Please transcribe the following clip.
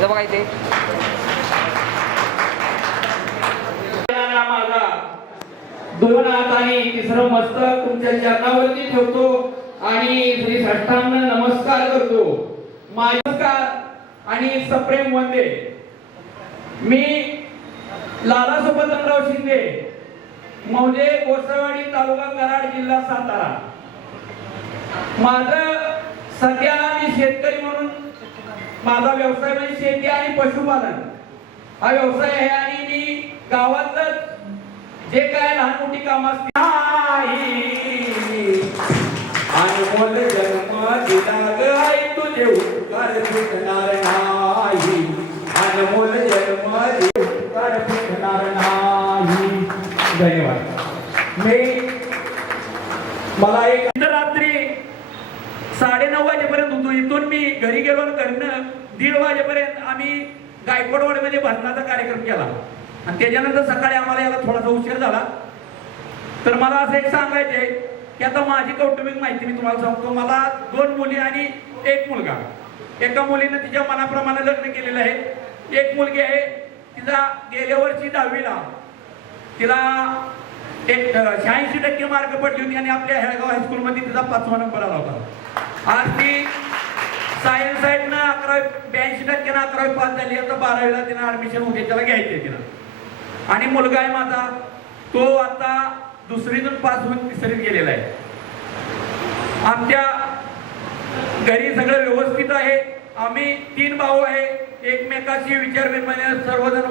इथं बघा इथे माझा दोन हाताने तिसरं मस्तक तुमच्या चरणावरती ठेवतो आणि श्री साष्टांग नमस्कार करतो. नमस्कार आणि सप्रेम वंदे. मी लाला सुभद्रराव शिंदे, मौजे गोसावाडी, तालुका कराड, जिल्हा सातारा. माझं सध्या मी शेतकरी म्हणून माझा व्यवसाय म्हणजे शेती आणि पशुपालन हा व्यवसाय आहे आणि मी गावातच जे काय लहान मोठी काम असतील अनमोल जन्म दिला ग आई तुझे उपकार फिटणार नाही. अनमोल जन्म उपकार फिटणार नाही. धन्यवाद. मला एक रात्री 9:30 वाजेपर्यंत होतो. इथून मी घरी गेलो घरनं 1:30 वाजेपर्यंत आम्ही गायकवाड मध्ये भजनाचा कार्यक्रम केला आणि त्याच्यानंतर सकाळी आम्हाला याला थोडासा उशीर झाला. तर मला असं एक सांगायचंय की आता माझी कौटुंबिक माहिती मी तुम्हाला सांगतो. मला 2 मुली आणि 1 मुलगा. एका मुलीनं तिच्या मनाप्रमाणे लग्न केलेलं आहे. एक मुलगी आहे, तिचा गेल्या वर्षी 10वीला तिला 86% मार्क पडली होती आणि आपल्या हेळगाव हायस्कूल मध्ये तिचा 5वा नंबर आला होता. आज ती सायन्स साईडनं 82% 11वी पास झाली. आता 12वीला तिनं ऍडमिशन होते, त्याला घ्यायचंय तिला. आणि मुलगा आहे माझा, तो आता 2रीतून पास होऊन 3रीत गेलेला आहे. आमच्या घरी सगळं व्यवस्थित आहे. आम्ही 3 भाऊ आहे. एकमेकाशी विचार विनिमय सर्वजण